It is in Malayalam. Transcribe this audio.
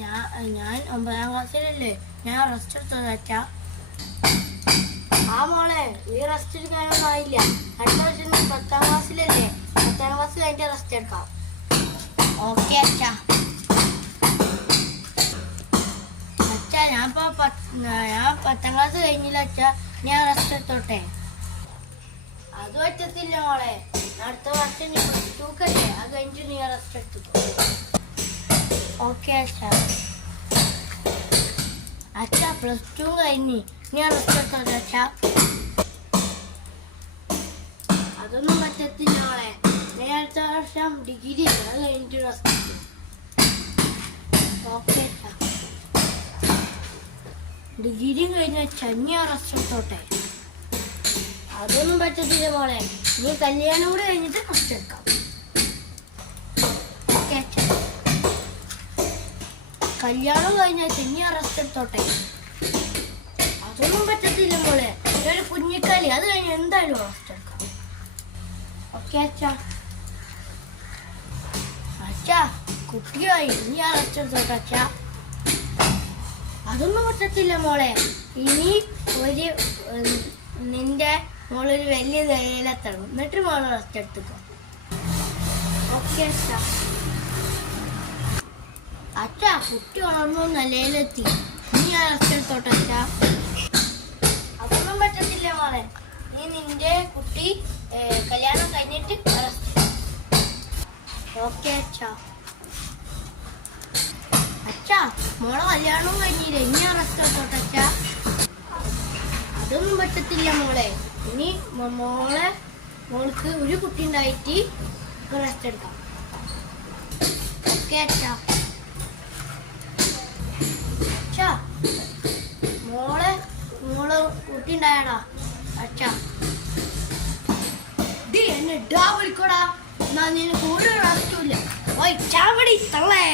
ഞാൻ 9ാം ക്ലാസ്സിലല്ലേ, ഞാൻ റെസ്റ്റ് എടുത്തത് അച്ഛാ. ആ മോളെ, ഈ റെസ്റ്റ് എടുക്കാനൊന്നും ആയില്ല. അടുത്ത വർഷം 10ാം ക്ലാസ്സിലല്ലേ, 10ാം ക്ലാസ് കഴിഞ്ഞിട്ട് റെസ്റ്റ് എടുക്കാം. ഓക്കെ അച്ഛാ. അച്ഛാ ഞാൻ 10ാം ക്ലാസ് കഴിഞ്ഞില്ല അച്ഛാ, ഞാൻ റെസ്റ്റ് എടുത്തോട്ടെ. അത് പറ്റത്തില്ല മോളെ, അടുത്ത വർഷം നീ +2 അത് കഴിഞ്ഞിട്ട് നീ റെസ്റ്റ് എടുത്തു. ഓക്കെ അച്ഛാ. അച്ഛാ +2 കഴിഞ്ഞ് നീ റെസ്റ്റ് എടുത്തോട്ടെ അച്ഛാ. അതൊന്നും പറ്റത്തില്ല മോളെ, നീ അടുത്ത വർഷം ഡിഗ്രി അത് കഴിഞ്ഞിട്ട് റെസ്റ്റ് എടുത്തു. ഓക്കെ അച്ഛാ. ഡിഗ്രി കഴിഞ്ഞ അച്ഛാ നീ റെസ്റ്റ് എടുത്തോട്ടെ. അതൊന്നും പറ്റത്തില്ല മോളെ, നീ കല്യാണം കൂടെ കഴിഞ്ഞിട്ട് റെസ്റ്റ് എടുക്കാം. ഓക്കെ അച്ഛാ. കല്യാണം കഴിഞ്ഞ നീ റെസ്റ്റ് എടുത്തോട്ടെ. അതൊന്നും പറ്റത്തില്ല മോളെ, ഒരു കുഞ്ഞിക്കാലി അത് കഴിഞ്ഞ് എന്തായാലും റെസ്റ്റ് എടുക്കാം. ഓക്കെ അച്ഛാ. അച്ഛാ കുട്ടിയായി നീ റെസ്റ്റ് എടുത്തോട്ടെ അച്ഛാ. അതൊന്നും പറ്റത്തില്ല മോളെ, ഇനി നിന്റെ മോളൊരു വലിയ നിലയിലെത്തണം, എന്നിട്ട് മോള് റെസ്റ്റ് എടുത്തുക്കോ. ഓക്കെ അച്ഛാ. അച്ഛാ കുട്ടി വളർന്നു നിലയിലെത്തി, നീ റെസ്റ്റ് എടുത്തോട്ടെ അച്ഛാ. അതൊന്നും പറ്റത്തില്ല മോളെ, നീ നിന്റെ കുട്ടി കല്യാണം കഴിഞ്ഞിട്ട് റെസ്റ്റ്. ഓക്കെ അച്ഛാ. അച്ഛാ മോളെ കല്യാണവും കഴിഞ്ഞില്ലേ, ഇനി റെസ്റ്റ് എടുത്തോട്ടെ അച്ഛാ. അതൊന്നും പറ്റത്തില്ല മോളെ, ഇനി മോൾക്ക് ഒരു കുട്ടി ഉണ്ടായിട്ട് റെസ്റ്റ് എടുക്കാം. ഓക്കെ അച്ഛാ. അച്ഛാ മോള് കുട്ടി ഉണ്ടായടാ അച്ഛാ. എന്നെ വിളിക്കോടാ, എന്നാ നിനക്ക് ഒരു റെസ്റ്റും ഇല്ല. ഓയ് ചാവടി തള്ളേ.